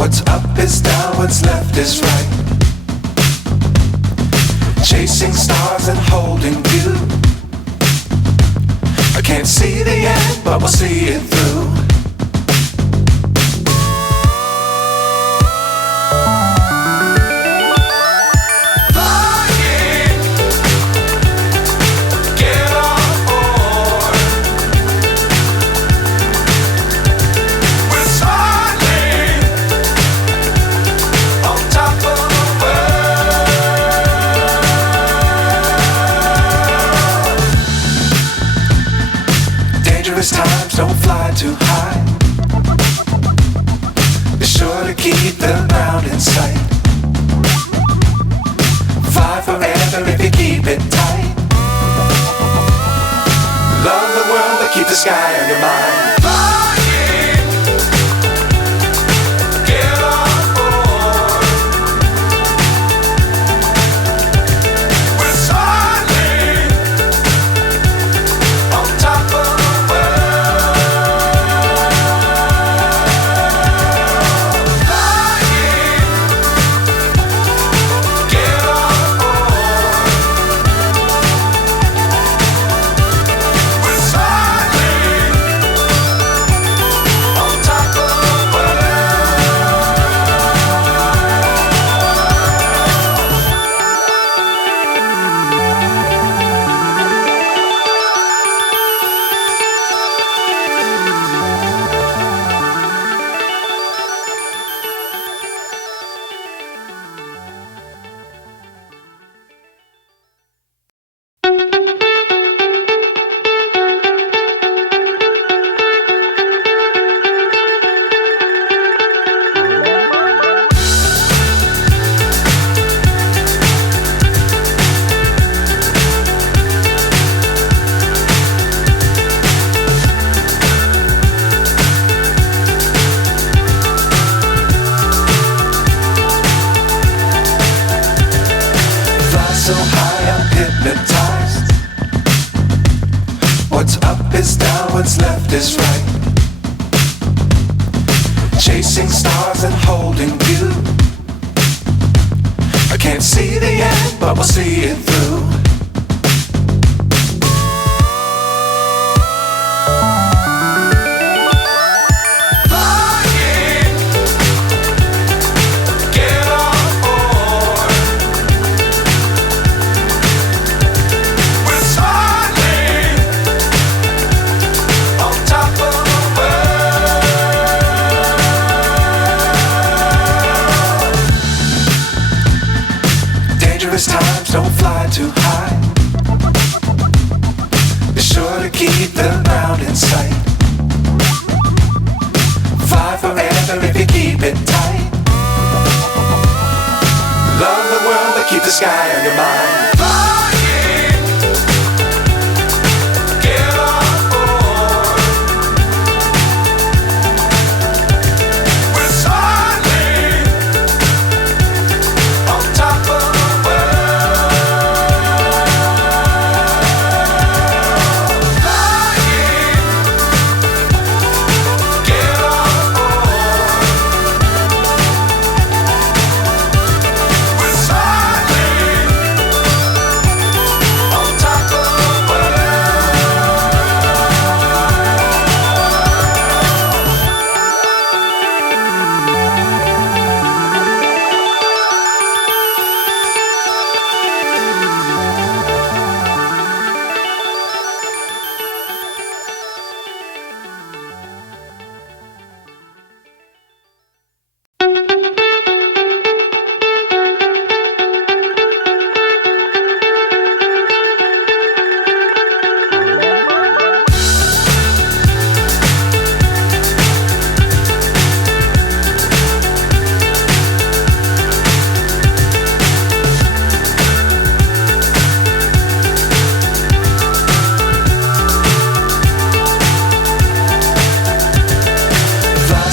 What's up is down, what's left is right. Chasing stars and holding you. I can't see the end, but we'll see it through. Times don't fly too high. Be sure to keep the ground in sight. Fly forever if you keep it tight. Love the world but keep the sky on your mind. So high I'm hypnotized. What's up is down, what's left is right. Chasing stars and holding you. I can't see the end, but we'll see it through. Times don't fly too high. Be sure to keep the ground in sight. Fly forever if you keep it tight. Love the world but keep the sky on your mind.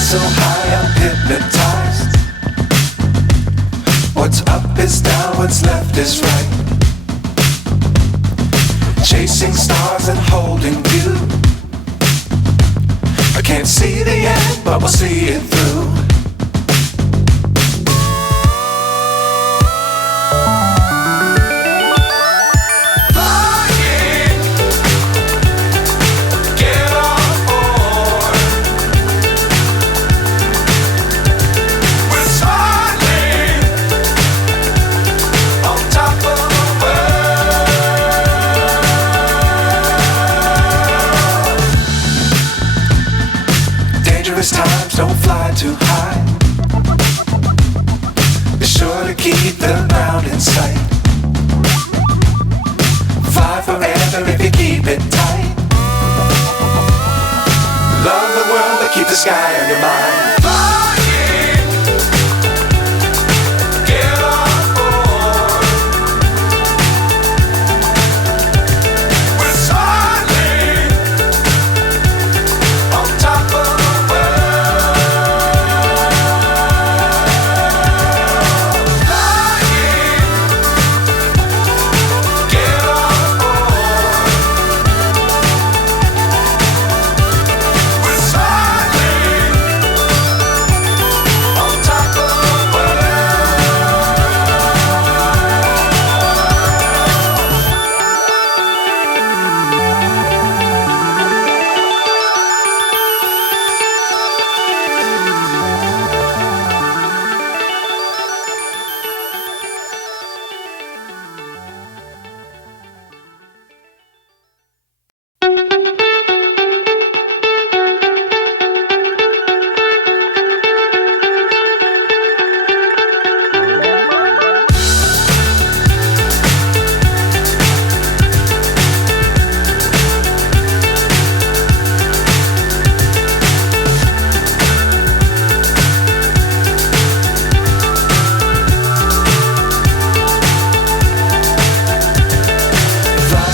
So high I'm hypnotized. What's up is down, what's left is right. Chasing stars and holding you. I can't see the end, but we'll see it through. times, don't fly too high. Be sure to keep the ground in sight. Fly forever if you keep it tight. Love the world, but keep the sky on your mind.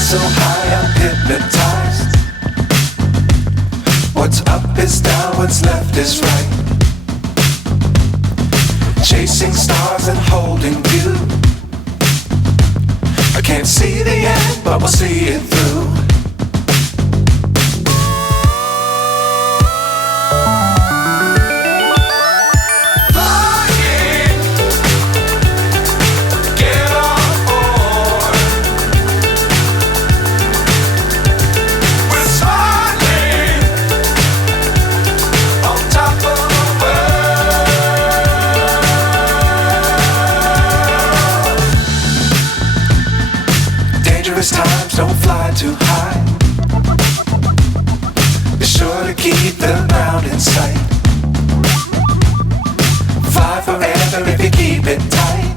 So high I'm hypnotized. What's up is down, what's left is right. Chasing stars and holding you. I can't see the end, but we'll see it through. Times, don't fly too high. Be sure to keep the ground in sight. Fly forever if you keep it tight.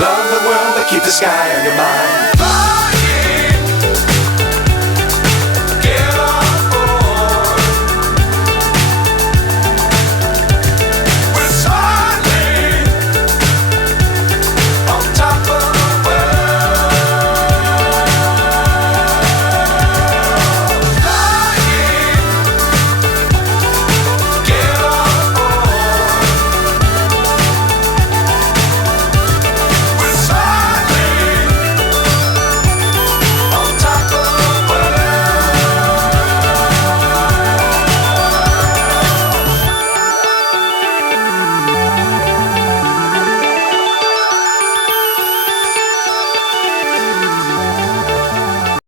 Love the world, but keep the sky on your mind.